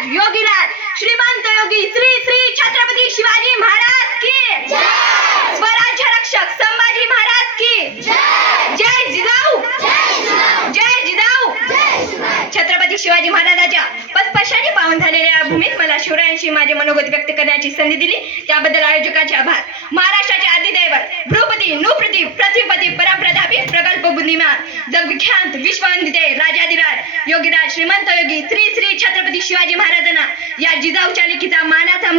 महाराज योगीराज श्रीमंत योगी श्री श्री छत्रपती शिवाजी महाराज की जय। स्वराज्य रक्षक संभाजी महाराज की जय। जय जिजाऊ जय जिजाऊ। छत्रपती शिवाजी महाराजांच्या पदस्पर्शाने पावन झालेल्या भूमीत मला शिवरायांशी माझे मनोगत व्यक्त करण्याची संधी दिली त्याबद्दल आयोजकांचे आभार। महाराष्ट्राचे आदिदैवत भ्रूपती नृपती पृथ्वीपती परमप्रतापी प्रगल्भ बुद्धिमान जगविख्यात विश्ववंदिते राजाधिराज योगीराज श्रीमंत योगी श्री श्री छत्रपती शिवाजी महाराजांना या जिजाऊच्या लेखीचा मानाचा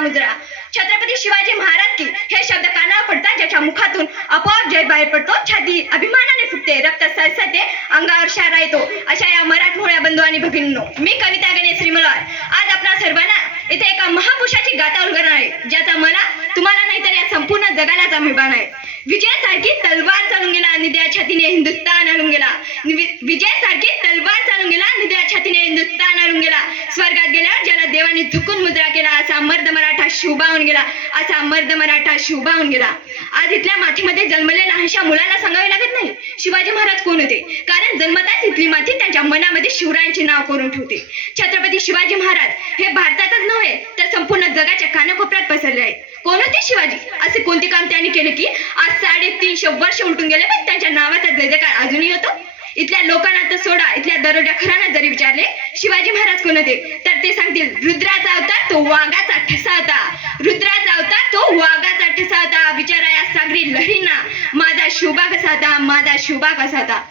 मुद्रा। छत्रपती शिवाजी महाराज की हे शब्द कानावर पडतात ज्याच्या मुखातून आपोआप जय बाहेर पडतो, छाती अभिमानाने फुटते, रक्त सळसळते, अंगावर शारा येतो। अशा या मराठमोळ्या बंधू आणि भगिनींनो, मी कविता गणेश श्रीमलवार आज आपणा सर्वांना इथे एका महापुरुषाची गाथा उलगडणार आहे ज्याचा मला तुम्हाला नाही तर या संपूर्ण जगालाच अभिमान आहे। विजयासारखी तलवार चालून गेला निद्या छातीने हिंदुस्तान आणून गेला। विजयासारखी तलवार चालून गेला निद्या छातीने हिंदुस्तान आणून गेला। स्वर्गात गेल्यावर ज्याला देवाने झुकून मुद्रा केला असा मर्द मराठा शिवबावून गेला, असा मर्द मराठा शिवबावून गेला। आज इथल्या मातीमध्ये जन्मलेल्या लहानशा मुलाला सांगावे लागत नाही शिवाजी महाराज कोण होते, कारण जन्मताच इथली माती त्यांच्या मनामध्ये शिवरायांचे नाव करून ठेवते। छत्रपती शिवाजी महाराज हे भारतातच नव्हे तर संपूर्ण जगाच्या कानाकोपऱ्यात पसरले आहेत। कोण होते शिवाजी, असे कोणते काम त्यांनी केले की आज 350 वर्ष उलटून गेले पण त्यांच्या नावाचा जयजयकार अजूनही होतो। इथल्या लोकांना तर सोडा, इथल्या दरोडेखोरांना जरी विचारले शिवाजी महाराज कोण होते तर ते सांगतील रुद्राचा अवतार तो वाघाचा ठसा होता, रुद्राचा अवतार तो वाघाचा ठसा होता। विचारा या सागरी लहरींना माझा शिवबा कसा होता, माझा शिवबा कसा होता।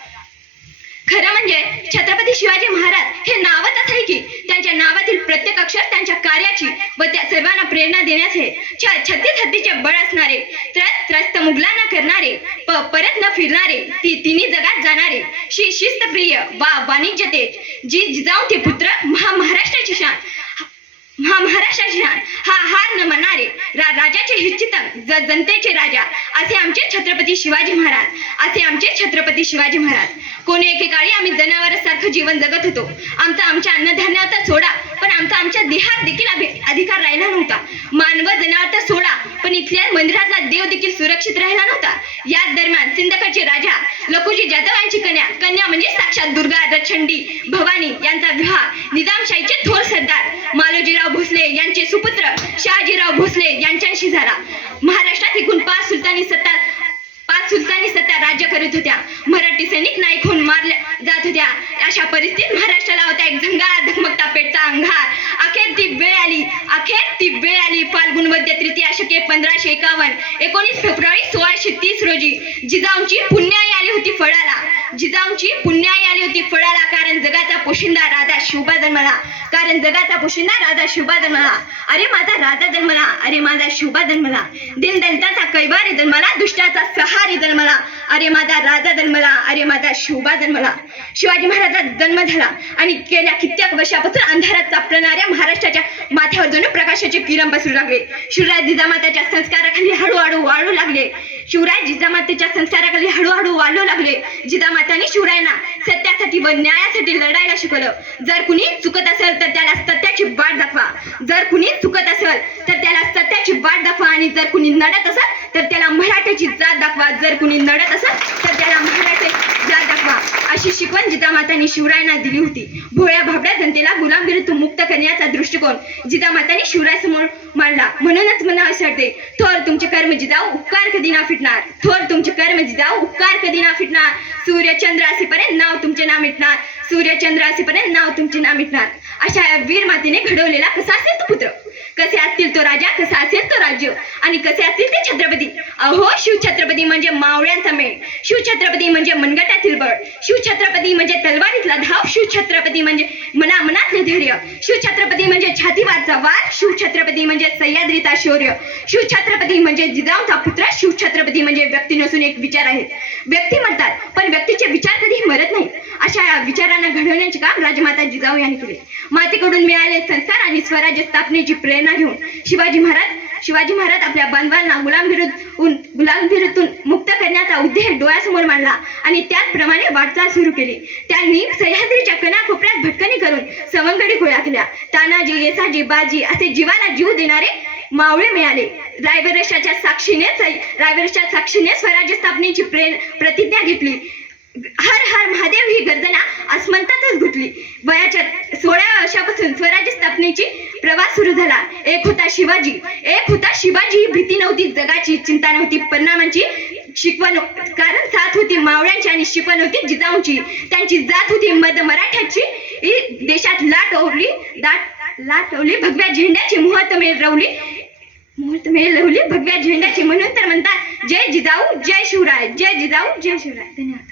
खरं म्हणजे छत्रपती शिवाजी महाराज हे नावच असं आहे की त्यांच्या नावातील प्रत्येक अक्षर त्यांच्या कार्याची व त्या सर्वांना प्रेरणा देण्याचे, छत्तीस हत्तीचे बळ असणारे, त्रस्त मुघलांना करणारे, परत न फिरणारे, तिन्ही जगात जाणारे, शिस्तप्रिय वाणिज्य तेज, जिजाऊचे पुत्र, महाराष्ट्राची शान, हा हार न म्हणणारे, राजाचे हितचिंतक, जनतेचे राजा, असे आमचे छत्रपती शिवाजी महाराज, असे आमचे छत्रपती शिवाजी महाराज। कोणी एकेकाळी आम्ही जनावरांसारखं जीवन जगत होतो। आमच्या अन्नधान्यावर तर सोडा पण आमच्या देहात देखील अधिकार राहिला नव्हता। मानव जनावर तर सोडा पण इथल्या मंदिरातला देव देखील सुरक्षित राहिला नव्हता। याच दरम्यान सिंदकडचे राजा लखुजी जाधव यांची कन्या म्हणजे साक्षात दुर्गा रचंडी भवानी यांचा विवाह निजामशाहीचे थोर सरदार मालोजीराव भोसले यांचे सुपुत्र शहाजीराव भोसले यांच्याशी झाला। महाराष्ट्रात एकूण 5 सुलतानी सत्ता राज्य करत होत्या। मराठी सैनिक नाईक होऊन मारल्या जात होत्या। अशा परिस्थितीत महाराष्ट्राला होता एक झंगार धगमगता पेटचा अंगार। अखेर ती वेळ आली फाल्गुन वद्य तृतीया शके 1551 19 फेब्रुवारी 1630 रोजी जिजाऊंची पुण्याई आली होती फळाला, कारण जगाचा पोशिंदा राजा शिवबा जन्मला, अरे माझा राजा जन्मला, अरे माझा शिवबा जन्मला, दलिताचा कैवारी जन्मला, दुष्टाचा सहारी जन्मला, अरे माझा राजा जन्मला, अरे माझा शिवबा जन्मला। शिवाजी महाराजांचा जन्म झाला आणि गेल्या कित्येक वर्षापासून अंधारात चापणाऱ्या महाराष्ट्राच्या माथ्यावर जणू प्रकाशाचे किरण पसरू लागले। शिवराय जिजामातेच्या संस्काराखाली हळूहळू वाढू लागले। जिजामातांनी शिवरायांना सत्यासाठी व न्यायासाठी लढायला शिकवलं। जर कुणी चुकत असेल तर त्याला सत्याची वाट दाखवा, आणि जर कुणी नडत असेल तर त्याला मराठ्याची जात दाखवा, अशी शिकवण जिजामातांनी शिवरायांना दिली होती। भोळ्या भाबड्या जनतेला गुलामगिरीतून मुक्त करण्याचा दृष्टिकोन जिजामातांनी शिवरायांसमोर मांडला। म्हणूनच म्हणा असते थोर तुमचे कर्म जिजाऊ उपकार कधी ना फिटणार, सूर्यचंद्र असेपर्यंत नाव तुमचे ना मिटणार। अशा वीर मातेने घडवलेला कसा असेल तो पुत्र, कसे असतील तो राजा, कसा असेल तो राज्य आणि कसे असतील ते छत्रपती। अहो शिवछत्रपती म्हणजे मावळ्यांचा मेळ, शिवछत्रपती म्हणजे मनगटातील बळ, शिवछत्रपती म्हणजे तलवारीतला धाव, शिवछत्रपती म्हणजे मनातले धैर्य, शिवछत्रपती म्हणजे छातीवारचा वार, शिवछत्रपती म्हणजे सह्याद्रीचा शौर्य, शिवछत्रपती म्हणजे जिजाऊंचा पुत्र, शिवछत्रपती म्हणजे व्यक्ती नसून एक विचार आहेत। व्यक्ती मरतात पण व्यक्तीचे विचार कधी मरत नाही। अशा विचारांना घडवण्याचे काम राजमाता जिजाऊ यांनी केले। मातेकडून मिळालेले संस्कार आणि स्वराज्य स्थापनेची प्रेरणा घेऊन शिवाजी महाराज आपल्या बांधवांना गुलामगिरीतून मुक्त करण्याचा उद्देश डोळ्यासमोर मांडला आणि त्याचप्रमाणे वाटचाल सुरू केली। त्यांनी सह्याद्रीच्या कानाकोपऱ्यात भटकणी करून सवंगडी गोळा केल्या। तानाजी, येसाजी, बाजी असे जीवाला जीव देणारे मावळे मिळाले। रायबरेश्वराच्या साक्षीने स्वराज्य स्थापनेची प्रतिज्ञा घेतली। हर हर महादेव ही गर्जना आसमंतातच घुटली। वयाच्या 16 वर्षापासून स्वराज्य घटनेची प्रवास सुरू झाला. एक होता शिवाजी, भीती नव्हती जगाची, चिंता नव्हती परिणामांची, शिकवण कारण साथ होती मावळ्यांची आणि शिकवण होती जिजाऊंची. त्यांची जात होती मराठ्याची, देशात लाट ओढली भगव्या झेंड्याची, मुहूर्तमेढ रवली भगव्या झेंड्याची. म्हणून तर म्हणतात जय जिजाऊ जय शिवराय, जय जिजाऊ जय शिवराय. धन्यवाद.